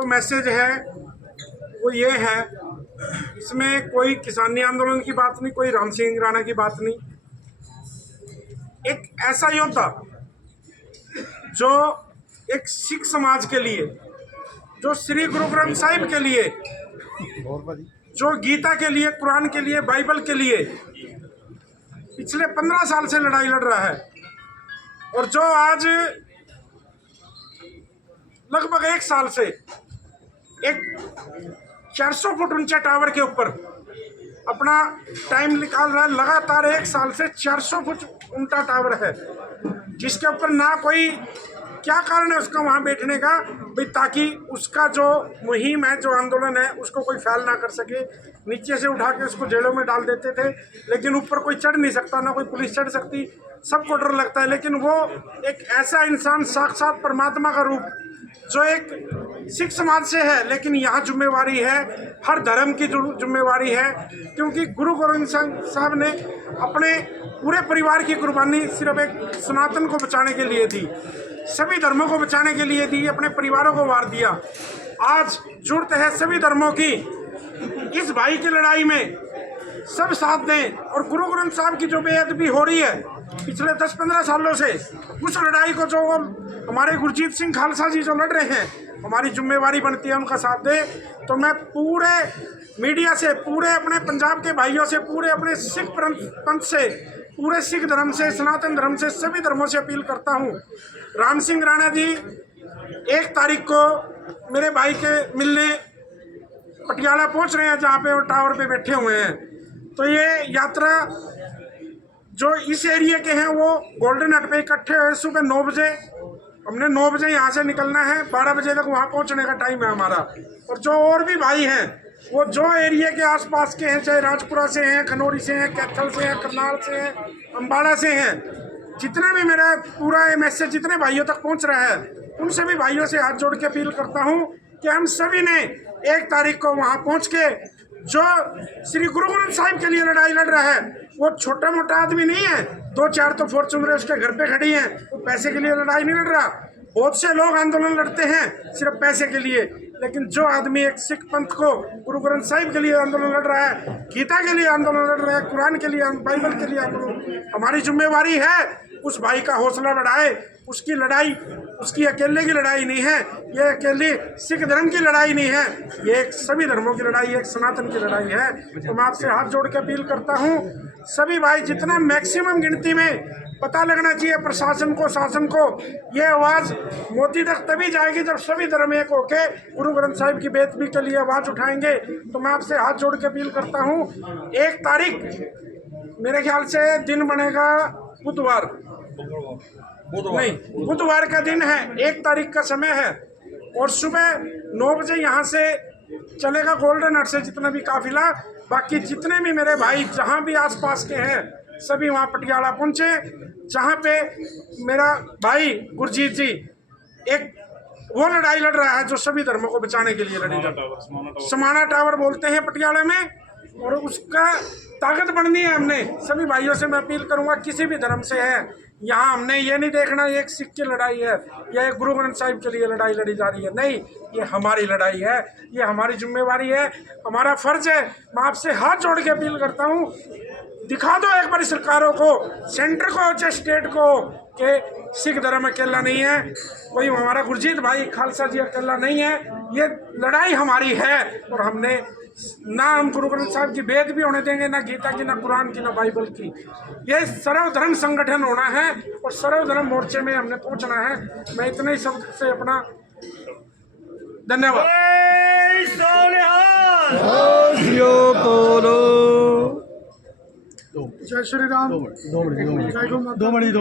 तो मैसेज है वो ये है, इसमें कोई किसानी आंदोलन की बात नहीं, कोई राम सिंह राणा की बात नहीं। एक ऐसा योद्धा जो एक सिख समाज के लिए, जो श्री गुरु ग्रंथ साहिब के लिए, जो गीता के लिए, कुरान के लिए, बाइबल के लिए पिछले 15 साल से लड़ाई लड़ रहा है, और जो आज लगभग 1 साल से एक 400 फुट ऊंचे टावर के ऊपर अपना टाइम निकाल रहा है। लगातार 1 साल से 400 फुट ऊंचा टावर है, जिसके ऊपर ना कोई, क्या कारण है उसका वहां बैठने का भाई, ताकि उसका जो मुहिम है, जो आंदोलन है, उसको कोई फैल ना कर सके। नीचे से उठा के उसको जेलों में डाल देते थे, लेकिन ऊपर कोई चढ़ नहीं सकता, ना कोई पुलिस चढ़ सकती, सबको डर लगता है। लेकिन वो एक ऐसा इंसान, साक्षात परमात्मा का रूप, जो एक सिख समाज से है, लेकिन यहाँ जिम्मेवारी है हर धर्म की जिम्मेवारी है, क्योंकि गुरु गोविंद साहब ने अपने पूरे परिवार की कुर्बानी सिर्फ एक सनातन को बचाने के लिए दी, सभी धर्मों को बचाने के लिए दी, अपने परिवारों को वार दिया। आज जरूरत है सभी धर्मों की इस भाई की लड़ाई में सब साथ दें, और गुरु ग्रंथ साहब की जो बेअदबी हो रही है पिछले 10-15 सालों से, उस लड़ाई को जो हमारे गुरजीत सिंह खालसा जी जो लड़ रहे हैं, हमारी जिम्मेवारी बनती है उनका साथ दे। तो मैं पूरे मीडिया से, पूरे अपने पंजाब के भाइयों से, पूरे अपने सिख पंथ से, पूरे सिख धर्म से, सनातन धर्म से, सभी धर्मों से अपील करता हूँ, राम सिंह राणा जी 1 तारीख को मेरे भाई के मिलने पटियाला पहुँच रहे हैं, जहाँ पे वो टावर पे बैठे हुए हैं। तो ये यात्रा जो इस एरिया के हैं वो गोल्डन हट पे इकट्ठे हुए सुबह 9 बजे। हमने 9 बजे यहाँ से निकलना है, 12 बजे तक वहाँ पहुँचने का टाइम है हमारा। और जो और भी भाई हैं, वो जो एरिया के आसपास के हैं, चाहे राजपुरा से हैं, खनौरी से हैं, कैथल से हैं, करनाल से हैं, अम्बाड़ा से हैं, जितने भी मेरा पूरा ये मैसेज जितने भाइयों तक पहुँच रहा है, उन सभी भाइयों से हाथ जोड़ के अपील करता हूँ कि हम सभी ने 1 तारीख को वहाँ पहुँच के, जो श्री गुरु ग्रंथ साहिब के लिए लड़ाई लड़ रहा है, वो छोटा मोटा आदमी नहीं है, 2-4 तो फॉर्चूनर उसके घर पे खड़ी हैं, वो पैसे के लिए लड़ाई नहीं लड़ रहा। बहुत से लोग आंदोलन लड़ते हैं सिर्फ पैसे के लिए, लेकिन जो आदमी एक सिख पंथ को, गुरु ग्रंथ साहिब के लिए आंदोलन लड़ रहा है, गीता के लिए आंदोलन लड़ रहा है, कुरान के लिए, बाइबल के लिए आंदोलन, हमारी जिम्मेवारी है उस भाई का हौसला बढ़ाए। उसकी लड़ाई उसकी अकेले की लड़ाई नहीं है, ये अकेली सिख धर्म की लड़ाई नहीं है, ये एक सभी धर्मों की लड़ाई है, एक सनातन की लड़ाई है। तो मैं आपसे हाथ जोड़ के अपील करता हूँ, सभी भाई, जितना मैक्सिमम गिनती में पता लगना चाहिए प्रशासन को, शासन को, ये आवाज़ मोदी तक तभी जाएगी जब सभी धर्म एक होके गुरु ग्रंथ साहिब की बेअदबी के लिए आवाज़ उठाएंगे। तो मैं आपसे हाथ जोड़ के अपील करता हूँ, 1 तारीख मेरे ख्याल से दिन बनेगा बुधवार नहीं, बुधवार का दिन है, 1 तारीख का समय है, और सुबह 9 बजे यहाँ से चलेगा गोल्डन हट से जितना भी काफिला। बाकी जितने भी मेरे भाई जहाँ भी आसपास के हैं, सभी वहाँ पटियाला पहुँचे, जहाँ पे मेरा भाई गुरजीत जी एक वो लड़ाई लड़ रहा है जो सभी धर्मों को बचाने के लिए लड़ी जाती, समाना टावर बोलते हैं पटियाला में, और उसका ताकत बढ़नी है। हमने सभी भाइयों से मैं अपील करूंगा, किसी भी धर्म से है, यहाँ हमने ये नहीं देखना ये एक सिख की लड़ाई है या एक गुरु ग्रंथ साहिब के लिए लड़ाई लड़ी जा रही है, नहीं, ये हमारी लड़ाई है, ये हमारी जिम्मेवारी है, हमारा फर्ज है। मैं आपसे हाथ जोड़ के अपील करता हूँ, दिखा दो एक बार सरकारों को, सेंटर को, चाहे स्टेट को, कि सिख धर्म अकेला नहीं है, कोई हमारा गुरजीत भाई खालसा जी अकेला नहीं है, ये लड़ाई हमारी है। और हमने ना हम गुरु ग्रंथ साहिब की बेद भी होने देंगे, ना गीता की, ना कुरान की, ना बाइबल की। ये सर्वधर्म संगठन होना है और सर्वधर्म मोर्चे में हमने पहुंचना है। मैं इतने ही सब से अपना धन्यवाद। जय श्री राम। 2 मिनट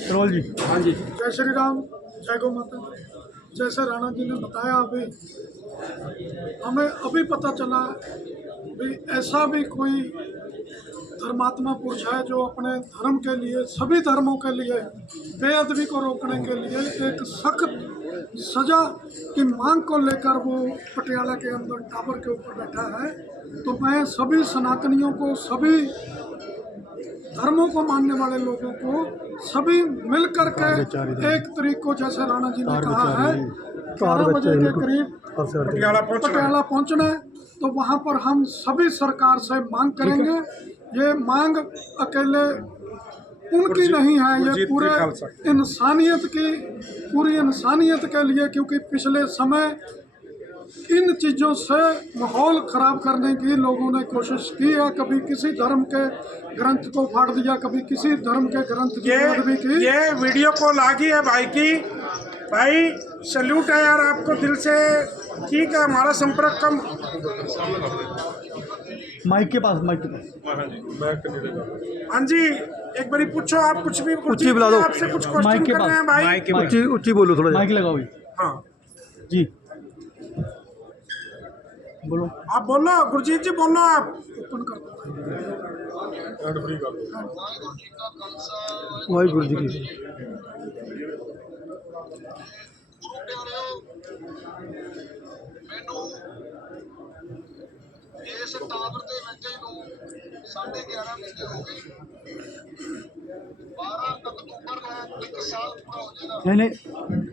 करोल जी। हाँ जी। जय श्री राम, जय गौ माता। जैसे राणा जी ने बताया, अभी हमें अभी पता चला भी ऐसा भी कोई धर्मात्मा पुरुष है जो अपने धर्म के लिए, सभी धर्मों के लिए बेअदबी को रोकने के लिए एक सख्त सजा की मांग को लेकर वो पटियाला के अंदर टावर के ऊपर बैठा है। तो मैं सभी सनातनियों को, सभी धर्मों को मानने वाले लोगों को, सभी मिल कर के 1 तारीख को, जैसे राणा जी ने कहा है, 11 बजे के करीब पटियाला पहुंचना है। पटियाला पहुंचना है। तो वहां पर हम सभी सरकार से मांग करेंगे। ये मांग अकेले उनकी नहीं है, ये गुरजीत पूरे जी खालसा। इंसानियत की, पूरी इंसानियत के लिए, क्योंकि पिछले समय इन चीज़ों से माहौल ख़राब करने की लोगों ने कोशिश की है। कभी किसी धर्म के ग्रंथ को फाड़ दिया, कभी किसी धर्म के ग्रंथ की पैरवी की। ये वीडियो कॉल आ गई है भाई की। भाई सल्यूट है यार आपको दिल से। ठीक है, हमारा संपर्क कम। माइक के पास हाँ जी, एक बारी पूछो आप कुछ भी। उच्ची बुला दो। आपसे कुछ माइक क्वेश्चन के कर रहे हैं भाई। उच्ची बोलो, थोड़ा माइक लगाओ हाँ जी, बोलो। आप बोलो गुरजीत जी, बोलो आप। वाहिगुरु जी की ਮੈਨੂੰ ਇਸ ਟਾਵਰ ਦੇ ਵਿੱਚ ਨੂੰ 11:30 ਵਜੇ ਹੋ ਗਏ। 12 ਅਕਤੂਬਰ ਨੂੰ 1 ਸਾਲ ਪੂਰਾ ਹੋ ਜਾਏਗਾ। नहीं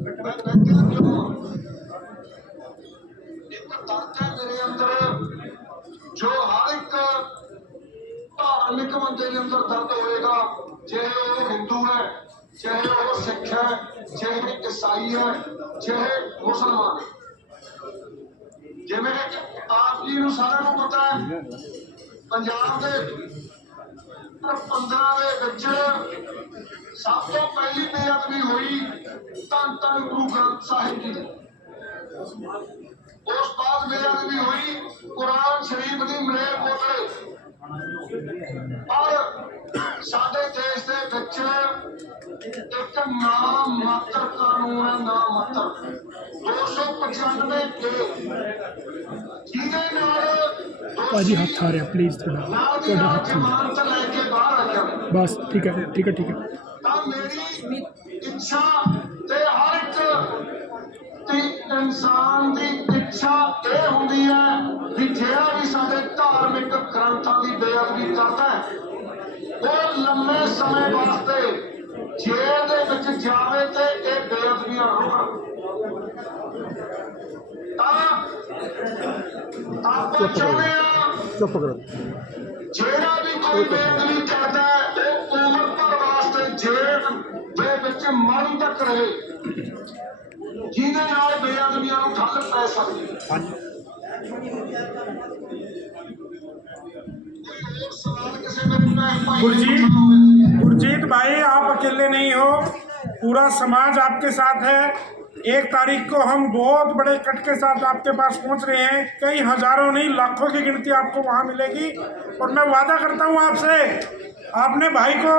ਮੈਂ ਬੈਠਿਆ ਕਿਉਂ? ਇੱਕ ਦਰਦ ਹੈ ਮੇਰੇ ਅੰਦਰ, ਜੋ ਹਰ ਇੱਕ ਧਾਰਮਿਕ ਬੰਦੇ ਦੇ ਅੰਦਰ ਦਰਦ ਹੋਏਗਾ, ਚਾਹੇ ਉਹ ਹਿੰਦੂ ਹੈ, ਚਾਹੇ ਉਹ ਸਿੱਖ ਹੈ, ਚਾਹੇ ਈਸਾਈ ਹੈ, ਚਾਹੇ ਮੁਸਲਮਾਨ ਹੈ। ਜਿਵੇਂ ਆਪ ਜੀ ਨੂੰ ਸਾਰਿਆਂ ਨੂੰ ਪਤਾ ਹੈ, ਪੰਜਾਬ ਦੇ 15 ਦੇ ਵਿੱਚ ਸਭ ਤੋਂ ਪਹਿਲੀ ਬੇਅਦਬੀ ਹੋਈ ਧੰਨ ਧੰਨ ਗੁਰੂ ਗ੍ਰੰਥ ਸਾਹਿਬ ਜੀ ਦੀ। ਉਸ ਬਾਅਦ ਬੇਅਦਬੀ ਹੋਈ ਕੁਰਾਨ ਸ਼ਰੀਫ ਦੀ ਮਲੇਰ ਕੋਟਲੇ। ਪਰ ਸਾਡੇ ਦੇਸ਼ ਦੇ ਵਿੱਚ ਇੱਕ ਨਾਮ ਮਾਤਰ ਕਾਨੂੰਨ ਹੈ, ਨਾਮ ਮਾਤਰ 295 ਕੇ, ਜਿਹਦੇ ਨਾਲ ਭਾਜੀ ਹੱਥ ਆ ਰਿਹਾ, ਪਲੀਜ਼ ਤੁਹਾਡਾ ਹੱਥ ਜ਼ਮਾਨਤ ਲੈ ਕੇ ਬਾਹਰ ਆ ਜਾਵੇ। ਬਸ ਠੀਕ ਹੈ ਤਾਂ ਮੇਰੀ ਇੱਛਾ ਤੇ ਹਰ ਇੱਕ ਤੇ ਇਨਸਾਨ ਦੀ ਇੱਛਾ ਇਹ ਹੁੰਦੀ ਹੈ ਵੀ ਜਿਹੜਾ ਵੀ ਸਾਡੇ ਧਾਰਮਿਕ ਗ੍ਰੰਥਾਂ ਦੀ ਬੇਅਦਬੀ ਕਰਦਾ ਹੈ, ਉਹ ਲੰਮੇ ਸਮੇਂ ਵਾਸਤੇ ਜੇਲ੍ਹ ਦੇ ਵਿੱਚ ਜਾਵੇ ਤੇ ਇਹ ਬੇਅਦਬੀਆਂ ਰੁਕਣ। ਤਾਂ ਆਪਾਂ ਚਾਹੁੰਦੇ ਹਾਂ चुप करो। ਜਿਹੜਾ ਵੀ ਕੋਈ ਬੇਅਦਬੀ ਕਰਦਾ ਹੈ ਉਹ ਉਮਰ ਭਰ ਵਾਸਤੇ ਜੇਲ੍ਹ ਦੇ ਵਿੱਚ ਮਰਨ ਤੱਕ ਰਹੇ, ਜਿਹਦੇ ਨਾਲ ਬੇਅਦਬੀਆਂ ਨੂੰ ਠੱਲ ਪੈ ਸਕਦੀ ਹੈ। ਕੋਈ ਹੋਰ ਸਵਾਲ ਕਿਸੇ ਮੇਰੇ ਭੈਣ ਭਾਈ गुरजीत भाई, आप अकेले नहीं हो, पूरा समाज आपके साथ है। 1 तारीख को हम बहुत बड़े कट के साथ आपके पास पहुंच रहे हैं। कई हजारों नहीं, लाखों की गिनती आपको वहां मिलेगी। और मैं वादा करता हूं आपसे, आपने भाई को,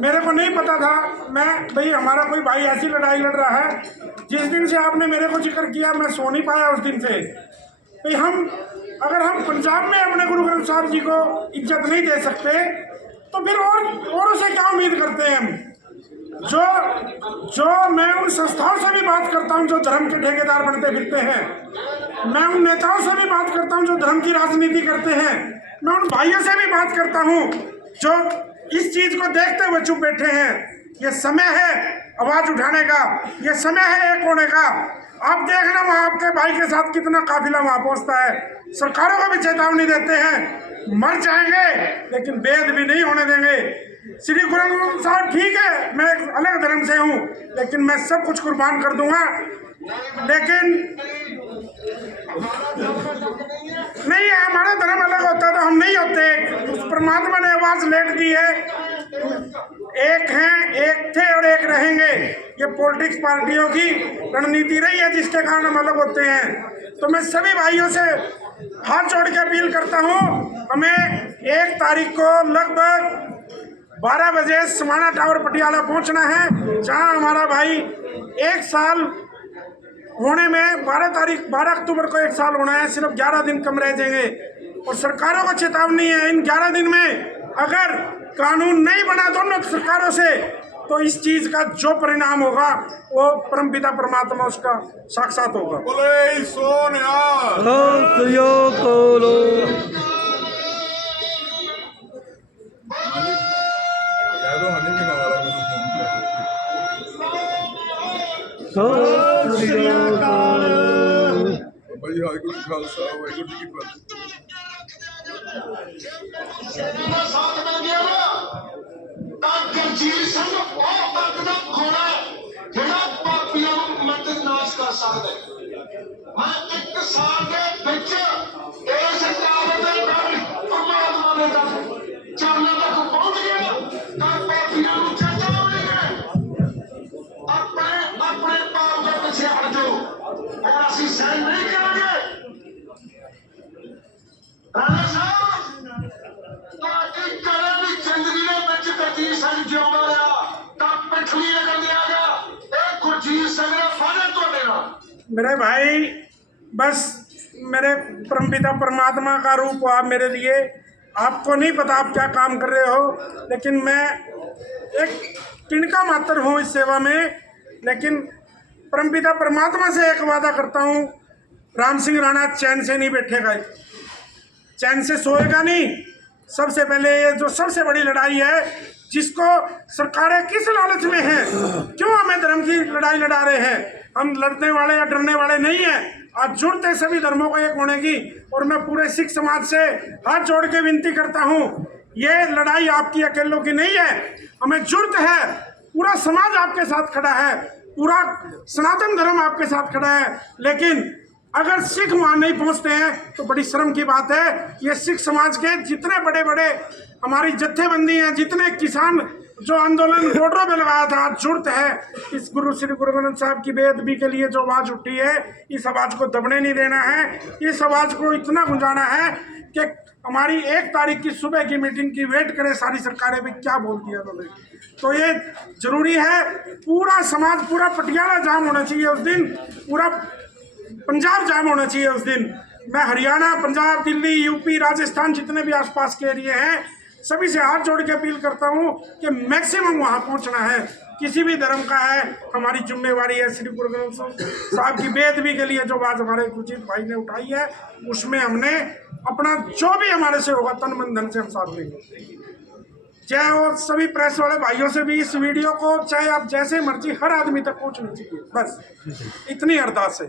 मेरे को नहीं पता था, मैं भाई हमारा कोई भाई ऐसी लड़ाई लड़ रहा है। जिस दिन से आपने मेरे को जिक्र किया, मैं सो नहीं पाया उस दिन से। भाई अगर हम पंजाब में अपने गुरु ग्रंथ साहब जी को इज्जत नहीं दे सकते, तो फिर औरों से क्या उम्मीद करते हैं हम? जो मैं उन संस्थाओं से भी बात करता हूं जो धर्म के ठेकेदार बनते फिरते हैं। मैं उन नेताओं से भी बात करता हूं जो धर्म की राजनीति करते हैं। मैं उन भाइयों से भी बात करता हूं जो इस चीज को देखते हुए चुप बैठे हैं। ये समय है आवाज उठाने का, ये समय है एक होने का। आप देखना वहाँ आपके भाई के साथ कितना काफिला वहाँ पहुँचता है। सरकारों को भी चेतावनी देते हैं, मर जाएंगे लेकिन बेअदबी नहीं होने देंगे। श्री गुरु ग्रंथ साहब ठीक है, मैं एक अलग धर्म से हूँ, लेकिन मैं सब कुछ कुर्बान कर दूंगा। लेकिन नहीं है, हमारा धर्म अलग होता तो हम नहीं होते। उस परमात्मा ने आवाज लेट दी है, एक हैं, एक थे और एक रहेंगे। ये पॉलिटिक्स पार्टियों की रणनीति रही है जिसके कारण हम अलग होते हैं। तो मैं सभी भाइयों से हाथ जोड़ के अपील करता हूँ, हमें 1 तारीख को लगभग 12 बजे समाना टावर पटियाला पहुँचना है, जहाँ हमारा भाई 1 साल होने में 12 अक्टूबर को 1 साल होना है। सिर्फ 11 दिन कम रह जाएंगे। और सरकारों को चेतावनी है, इन 11 दिन में अगर कानून नहीं बना दोनों सरकारों से, तो इस चीज का जो परिणाम होगा वो परमपिता परमात्मा उसका साक्षात होगा। बोले सोनिया सत श्री अकाल। ਜੀ ਵਾਹਿਗੁਰੂ ਜੀ ਖਾਲਸਾ ਵਾਹਿਗੁਰੂ ਜੀ ਕੀ ਫਤਿਹ। ਦਾ ਸਾਥ ਮਿਲ ਗਿਆ ਨਾ ਤਾਂ ਗੁਰਜੀਤ ਸਿੰਘ ਉਹ ਵਰਗ ਦਾ ਘੋੜਾ ਜਿਹੜਾ ਪਾਪੀਆਂ ਨੂੰ ਮਿੰਟ ਨਾਸ਼ ਕਰ ਸਕਦਾ ਹੈ। ਮੈਂ 1 ਸਾਲ ਦੇ ਵਿੱਚ ਇਸ ਕਾਰਨ ਦੇ ਨਾਲ ਪਰਮਾਤਮਾ ਦੇ ਦਰ ਚਰਨਾਂ ਤੱਕ ਪਹੁੰਚ ਗਿਆ ਤਾਂ ਪਾਪੀਆਂ ਨੂੰ ਚੇਤਾਵਨੀ ਆਪਣੇ ਪਾਪ ਦੇ ਪਿੱਛੇ ਹਟ ਜਾਓ और ਅਸੀਂ ਸਹਿਣ ਨਹੀਂ ਕਰਾਂਗੇ। ਰਾਣਾ ਸਾਹਿਬ ਤੁਹਾਡੀ ਕਰੇ ਦੀ ਜ਼ਿੰਦਗੀ ਦੇ ਵਿੱਚ ਗੁਰਜੀਤ ਸਿੰਘ ਜਿਉਂਦਾ ਰਿਹਾ ਤਾਂ ਪਿਛਲੀ ਨਗਰ ਦੇ ਆ ਗਿਆ ਇਹ ਗੁਰਜੀਤ ਸਿੰਘ ਦਾ ਫਾਇਦਾ ਤੁਹਾਡੇ ਨਾਲ। मेरे भाई बस मेरे परमपिता परमात्मा का रूप हो आप मेरे लिए। आपको नहीं पता आप क्या काम कर रहे हो, लेकिन मैं एक तिनका मात्र हूँ इस सेवा में। लेकिन परमपिता परमात्मा से एक वादा करता हूँ, राम सिंह राणा चैन से नहीं बैठेगा, चैन से सोएगा नहीं। सबसे पहले ये जो सबसे बड़ी लड़ाई है जिसको सरकारें किस लालच में हैं, क्यों हमें धर्म की लड़ाई लड़ा रहे हैं। हम लड़ने वाले या डरने वाले नहीं हैं। आज जुड़ते सभी धर्मों को एक होने की, और मैं पूरे सिख समाज से हाथ जोड़ के विनती करता हूँ, ये लड़ाई आपकी अकेलों की नहीं है, हमें जुड़त है। पूरा समाज आपके साथ खड़ा है, पूरा सनातन धर्म आपके साथ खड़ा है। लेकिन अगर सिख वहाँ नहीं पहुँचते हैं तो बड़ी शर्म की बात है। ये सिख समाज के जितने बड़े बड़े हमारी जत्थेबंदी हैं, जितने किसान जो आंदोलन बॉर्डरों में लगाया था, आज जुड़ते हैं। इस गुरु श्री गुरु ग्रंथ साहब की बेअदबी के लिए जो आवाज़ उठी है, इस आवाज़ को दबने नहीं देना है। इस आवाज़ को इतना गुंजाना है कि हमारी 1 तारीख की सुबह की मीटिंग की वेट करें सारी सरकारें भी क्या बोल दिया उन्होंने। तो ये जरूरी है, पूरा समाज, पूरा पटियाला जाम होना चाहिए उस दिन, पूरा पंजाब जाम होना चाहिए उस दिन। मैं हरियाणा, पंजाब, दिल्ली, यूपी, राजस्थान, जितने भी आसपास के एरिए हैं, सभी से हाथ जोड़ के अपील करता हूँ कि मैक्सिमम वहाँ पहुँचना है। किसी भी धर्म का है, हमारी जिम्मेवारी है। श्री गुरु ग्रंथ साहब की बेअदबी के लिए जो बात हमारे गुरजीत भाई ने उठाई है, उसमें हमने अपना जो भी हमारे से होगा तन मन धन से हम साथ देंगे। चाहे वो सभी प्रेस वाले भाइयों से भी इस वीडियो को, चाहे आप जैसे मर्जी, हर आदमी तक पहुँचनी चाहिए। बस इतनी अरदास है।